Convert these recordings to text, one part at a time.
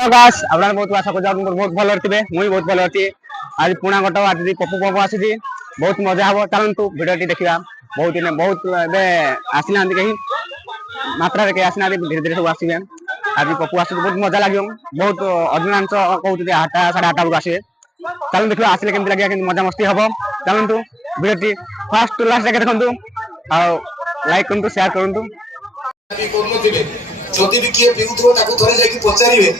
guys আপনারা বহুত আশা করছি আপনারা বহুত ভালো থাকবে মুই বহুত ভালো আছি আজ পুনা গট আজ পপু পপু আসিছি বহুত মজা হবো চলন্তু ভিডিওটি দেখিবা বহুত দিন বহুত এবে আসিনা কেহি মাত্রারে কে আসিনা ধীরে ধীরে সব আসিবে আজ পপু আসি বহুত মজা লাগিও বহুত অধিকাংশ কହୁছি 8টা 8:30 বেলକୁ আসিবে চলন্তু দেখিবা আসলে কেমতি লাগিয়া কিন্তু মজা মস্তি হবো চলন্তু ভিডিওটি ফার্স্ট টু লাস্ট যাকে দেখন্তু আর লাইক করন্তু শেয়ার করন্তু যদি ବି କିଏ ପିଉଥିବ ତାକୁ ଥରେ ଯାଇକି ପଚାରିବେ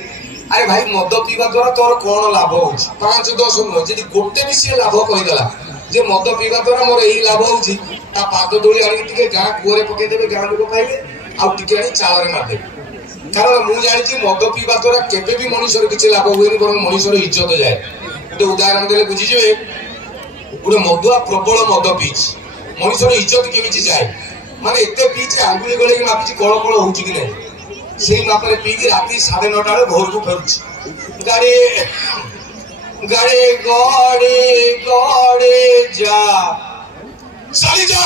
ଆରେ ଭାଇ ମଦ ପିଇବା ଦ୍ୱାରା ତୋର କଣ ଲାଭ ହଉଛି 5-10 ନୁହଁ ଯଦି ଗୋଟେ ବି ସିଏ ଲାଭ କହିଦେଲା ଯେ ମଦ ପିଇବା ଦ୍ୱାରା ମୋର ଏଇ ଲାଭ ହଉଛି ତା ପାଦ ଦୋଳି ଆଣିକି ଟିକେ ଗାଁ କୂଅରେ ପକେଇଦେବେ ଗାଁ ଲୋକ ପାଇବେ ଆଉ ଟିକେ ଆଣି ଚାଳରେ ମାରିଦେବେ କାରଣ ମୁଁ ଜାଣିଛି ମଦ ପିଇବା ଦ୍ୱାରା କେବେ ବି ମଣିଷର କିଛି ଲାଭ ହୁଏନି ବରଂ ମଣିଷର ଇଜ୍ଜତ ଯାଏ ଗୋଟେ ଉଦାହରଣ ଦେଲେ ବୁଝିଯିବେ ଗୋଟେ ମଦୁଆ ପ୍ରବଳ ମଦ ପିଇଛି ମଣିଷର ଇଜ୍ଜତ କେମିତି ଯାଏ ମାନେ ଏତେ ପିଇଛି ଆଙ୍ଗୁଳି ଗଳେଇକି ମାପିଛି କଳ କଳ ହଉଛି କି ନାହିଁ সেই মাপরে পিকি রাতে 9:30 বেলা ঘরকু ফেরুছি গাড়ি গাড়ি গড়ে গড়ে যা চালি যা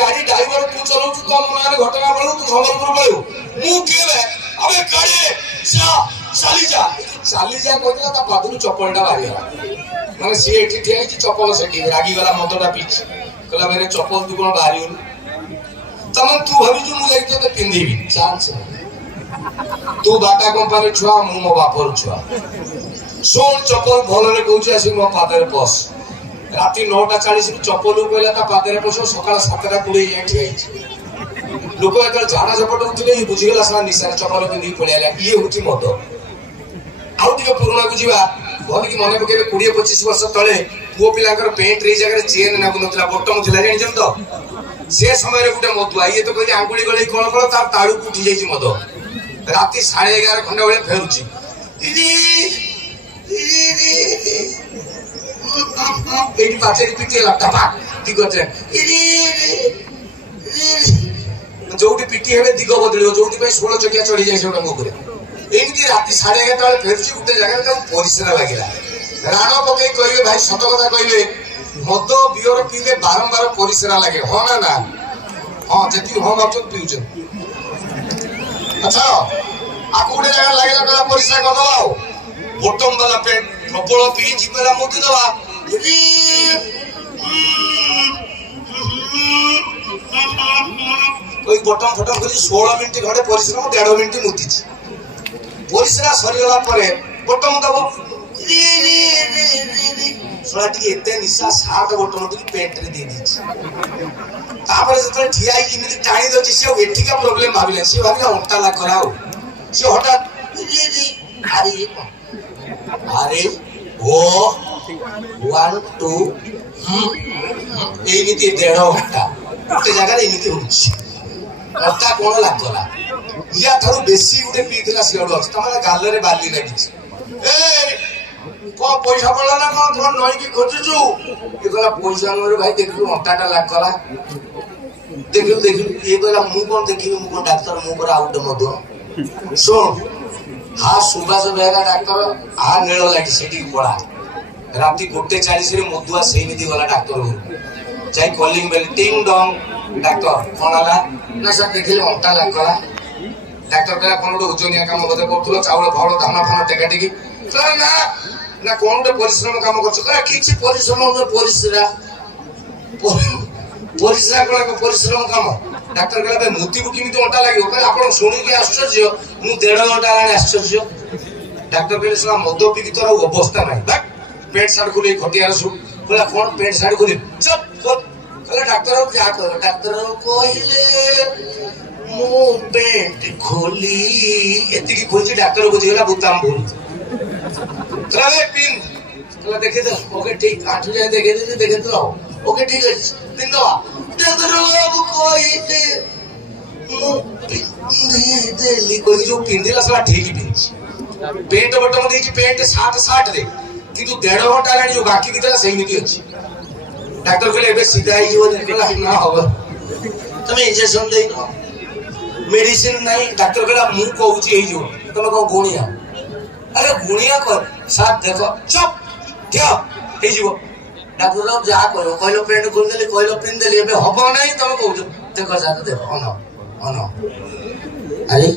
গাড়ি ড্রাইভার তু চলাউছু তো মনে ঘটনা বলু তু সম্বলপুর বলু মু কেলে আবে গাড়ি যা চালি যা কইলা তা পাদুরু চপ্পলটা বাড়িয়া মানে সে এটি ঠিয়াইছি চপ্পল সেটি রাগি গলা মদটা পিছি কলা মেরে চপ্পল তু কোন বাড়িও तमन तू भाभी मु जाई तो पिंदीबी चांस तू बाटा कंपनी छुआ मु मो बापर छुआ सोन चप्पल भलरे कहूची आसी मो पादरे बस राती 9:40 चप्पल कहला ता पादरे बस सकाळ 7:20 जाई ठियाइची लोक एकर झाडा झपट उठले बुझिगला सारा निसार चप्पल पिंदी पळियाला ये होची मद आउ टिके पुराना बुझिबा भल कि मने पकेबे 20-25 वर्ष तळे पुओ पिलाकर पेंट रे जगह चेन ना गुनतला बटम थिला जानि तो से समय रे गुटे मदुआ ये तो कहली आंगुली गले कोन कोन तार ताळू उठी जाईची मद राती 11:30 खंडे बेले फेरुची एडी पाचेरी पिटी लटपा ती करते जोटी पिटी हेबे दिग बदलियो जोटी पे 16 चकिया चढ़ी जाई सेटा मो करे एमती राती 11:30 बेले फेरुची गुटे जगह तो परिसरा लागिला राणो पके कहिबे भाई सत कथा कहिबे मद बियर पीले बारंबार परिसरा लगे हाँ ना ना हाँ जी हाँ बात पीउछ अच्छा आपको गोटे जगह लगे कहला परिसरा कर दवा बटम वाला पेट प्रबल पी जीवेला मुति दवा कोई बटम फटम कर 16 मिनिट घंटे परिश्रम 1.5 मिनिट मुति परिसरा सरीगला परे बटम दबो सोलाटी एते निशा 7 बटन तो पेंट रे दे दी तापर जतले ठिया ही इमिति टाणी दछि से एठिका प्रॉब्लम भाबिले से भाबिला अंटा ला कराओ से हठात अरे अरे ओ 1 2 एमिति 1.5 घंटा ते जगह रे एमिति होछि अंटा कोन लागला या थारु बेसी गुटे पीथिला सिडो अछि तमरा गाल रे बाली लागि ए को पैसा पड़ला ना को थोड़ा नई की खोजछु ये कहला पैसा मोर भाई देखलु अंटाटा लाग कला देखलु ये कहला मु कोन देखिबे मु कोन डाक्टर मु पर आउट मद सो हा सुभाष बेगा डाक्टर आ नील लागी सेठी पड़ा राती 1:40 रे मधुआ सेमिति वाला डाक्टर हो जाई कॉलिंग बेल टिंग डोंग डाक्टर कोन आला ना सर देखिले अंटा लाग कला डाक्टर कहला कोन ओजनिया काम बदे करथलो चावल फळ धाना फाना टेका टेकी ना ना कोन तो परिश्रम काम करछ का किछि परिश्रम परिसरा परिसरा कोन परिश्रम काम डॉक्टर कहला मुति बुकी मी तो अंटा लागियो कहला आपण सुनी के आश्चर्य मु 1.5 घंटा लाने आश्चर्य डॉक्टर कहले सला मद पी की तोरा अवस्था नाही बट पेट साड खुली खटियार सु कहला कोन पेट साड खुली चुप कहला डॉक्टर क्या करो डॉक्टर कहिले मु पेट खोली एति की खोजी डॉक्टर बुझिगला बुताम बोल चले पिन चला देखे तो ओके ठीक आठ जाए देखे तो ओके ठीक है पिन दो डॉक्टर बाबू कोई दे ली कोई जो पिन दिला सला ठीक ही पिन पेंट बटन दे की पेंट 7-60 रे किंतु 1.5 घंटा लानी जो बाकी की तरह सही नहीं अछि डॉक्टर कहले एबे सीधा ही हो ना होबो तमे इंजेक्शन दे मेडिसिन नहीं डॉक्टर कहला मु कहूची हे जो तमे को गुणिया अरे गुणिया कर साथ देखो चुप क्या हे जीवो डॉक्टर लोग जा करो कहलो पेंट खोल देले कहलो पिन देले एबे हबो नहीं तमे कहू देखो जा देखो अनो अरे